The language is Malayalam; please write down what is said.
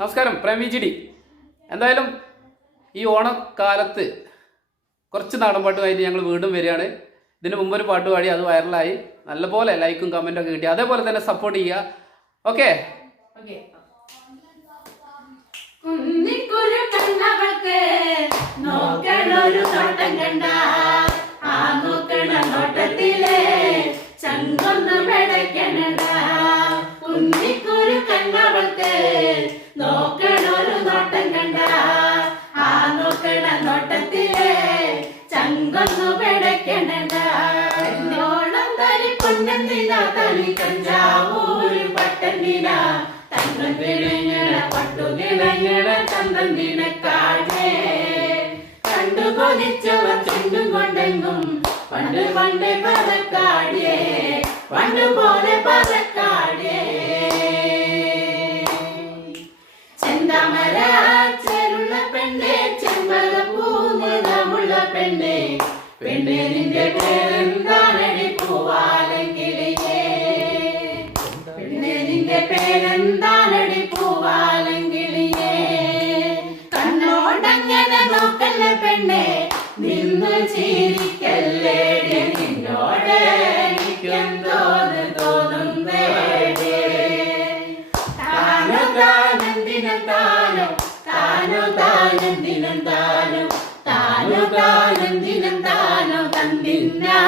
നമസ്കാരം പ്രേമിജിഡി. എന്തായാലും ഈ ഓണക്കാലത്ത് കുറച്ച് നാടൻ പാട്ടുമായിട്ട് ഞങ്ങൾ വീണ്ടും വരികയാണ്. ഇതിന് മുമ്പ് ഒരു പാട്ട് പാടി, അത് വൈറലായി, നല്ലപോലെ ലൈക്കും കമൻറ്റും ഒക്കെ കിട്ടി. അതേപോലെ തന്നെ സപ്പോർട്ട് ചെയ്യുക. ഓക്കെ. നോക്കണൊരു നോട്ടം കണ്ട ആ നോക്കണ നോട്ടത്തിലെ ചങ്കൊന്നു പിടയ്ക്കണ ഓണം തനി പൊന്നെന്തിന തനി കഞ്ചാവൂര് പട്ടന്നിന തങ്കം കിഴങ്ങണ പട്ടു കിഴങ്ങണ ചന്തം നിനക്കാഴേ കണ്ടു കൊതിച്ചവർ ചെണ്ടും കൊണ്ടെങ്കും പണ്ട് പണ്ട് പറക്കാടിയേ പണ്ട് പോലെ പറക്കാടിയേ ചെന്താമരാച്ചരുള്ള പെണ്ണെ ചെമ്പകപ്പൂമുള്ള പെണ്ണെ പെണ്ണെ നിന്റെ പേരെന്താണടി പൂവാലെങ്കിലേ പെണ്ണെ നിന്റെ പേരെന്താണടി പൂവാലെങ്കിലേ കണ്ണോടങ്ങനെ നോക്കല്ല പെണ്ണെ നിന്ന് ചിരിക്കല്ലേ നിന്നോട് എനിക്കെന്തോന്ന് തോന്നുന്നേ താനോ താനന്ദിനം താനോ താനോ താനന്ദിനം താനോ താനോ താനന്ദിനം താനോ തന്നിന്നാ